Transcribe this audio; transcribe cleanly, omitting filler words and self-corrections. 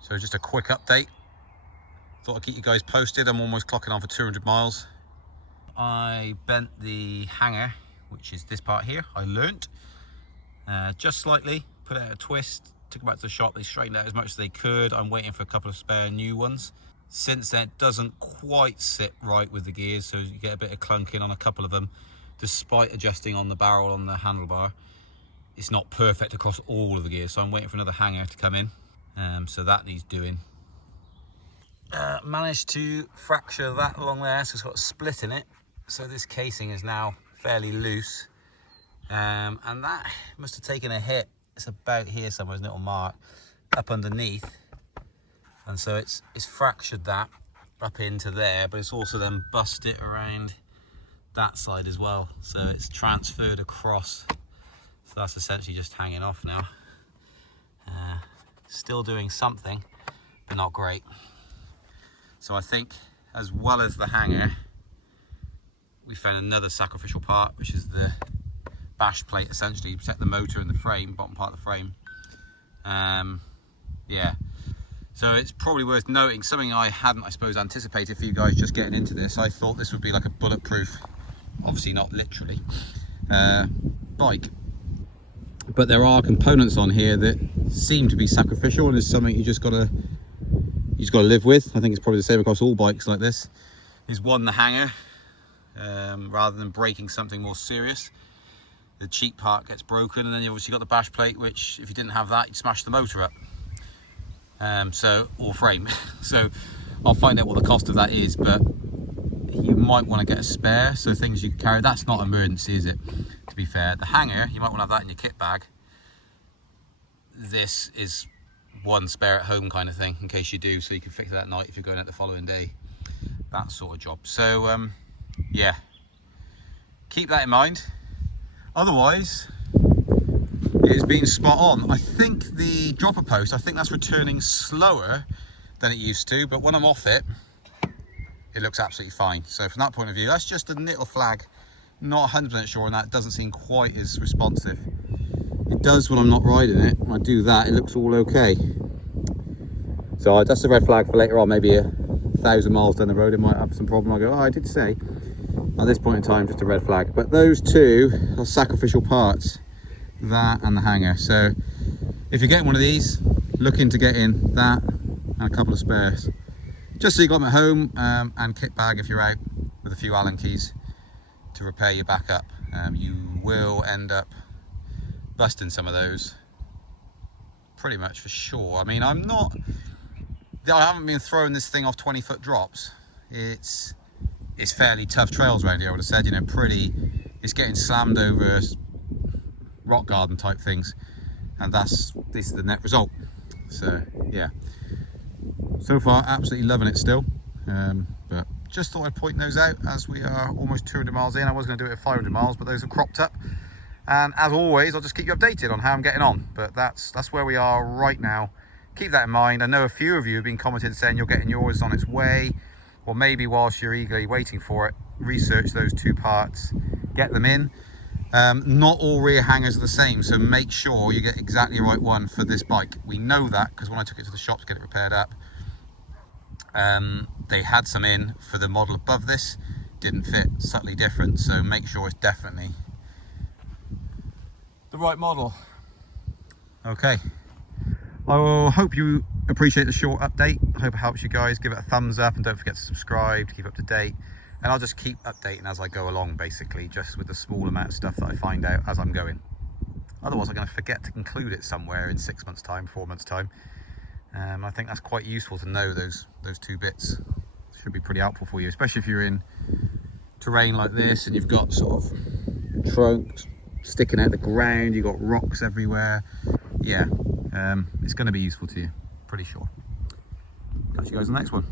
So just a quick update. Thought I'd keep you guys posted. I'm almost clocking on for 200 miles. I bent the hanger, which is this part here. I learnt just slightly, put out a twist, took it back to the shop. They straightened out as much as they could. I'm waiting for a couple of spare new ones. Since then, it doesn't quite sit right with the gears, so you get a bit of clunking on a couple of them, despite adjusting on the barrel on the handlebar. It's not perfect across all of the gears, so I'm waiting for another hanger to come in. So that needs doing. Managed to fracture that along there, so it's got a split in it. So this casing is now fairly loose, and that must have taken a hit. It's about here somewhere, a little mark up underneath, and so it's fractured that up into there, but it's also then busted around that side as well. So it's transferred across. So that's essentially just hanging off now. Still doing something, but not great. So I think, as well as the hanger, we found another sacrificial part, which is the bash plate, essentially to protect the motor and the frame, bottom part of the frame. Yeah, so it's probably worth noting something I hadn't, I suppose, anticipated for you guys just getting into this. I thought this would be like a bulletproof, obviously not literally, bike. But there are components on here that seem to be sacrificial, and it's something you just gotta live with. I think it's probably the same across all bikes like this. Is one, the hanger, rather than breaking something more serious, the cheap part gets broken, and then you obviously got the bash plate, which if you didn't have that, you'd smash the motor up. Or frame. So I'll find out what the cost of that is, but you might want to get a spare, so things you can carry. That's not emergency, is it? To be fair, the hanger, you might want to have that in your kit bag. This is one spare at home kind of thing, in case you do, so you can fix it that night if you're going out the following day. That sort of job. So yeah, keep that in mind. Otherwise, it's been spot on. I think the dropper post, I think that's returning slower than it used to, but when I'm off it, it looks absolutely fine. So from that point of view, that's just a little flag. Not 100% sure on that. It doesn't seem quite as responsive. It does when I'm not riding it. When I do that, it looks all okay. So that's a red flag for later on. Maybe 1,000 miles down the road, it might have some problem. I go, oh, I did say. At this point in time, just a red flag. But those two are sacrificial parts, that and the hanger. So if you're getting one of these, look into getting that and a couple of spares. Just so you got them at home, and kit bag if you're out with a few Allen keys to repair your backup. You will end up busting some of those, pretty much for sure. I mean, I haven't been throwing this thing off 20-foot drops. It's fairly tough trails around here, I would have said, you know, it's getting slammed over rock garden type things, and this is the net result. So yeah, so far absolutely loving it still, but just thought I'd point those out as we are almost 200 miles in. I was going to do it at 500 miles, but those have cropped up, and as always, I'll just keep you updated on how I'm getting on. But that's where we are right now. Keep that in mind. I know a few of you have been commenting saying you're getting yours on its way, or maybe whilst you're eagerly waiting for it, research those two parts, get them in. Not all rear hangers are the same, so make sure you get exactly the right one for this bike. We know that because when I took it to the shop to get it repaired up, they had some in for the model above this, didn't fit, subtly different, so make sure it's definitely the right model. Okay, I will hope you appreciate the short update. I hope it helps you guys. Give it a thumbs up and don't forget to subscribe to keep up to date, and I'll just keep updating as I go along, basically, just with the small amount of stuff that I find out as I'm going. Otherwise I'm going to forget to conclude it somewhere in 6 months time, 4 months time. I think that's quite useful to know those two bits. Should be pretty helpful for you, especially if you're in terrain like this and you've got sort of trunks sticking out the ground, you've got rocks everywhere. Yeah, it's going to be useful to you, pretty sure. Catch you guys in the next one.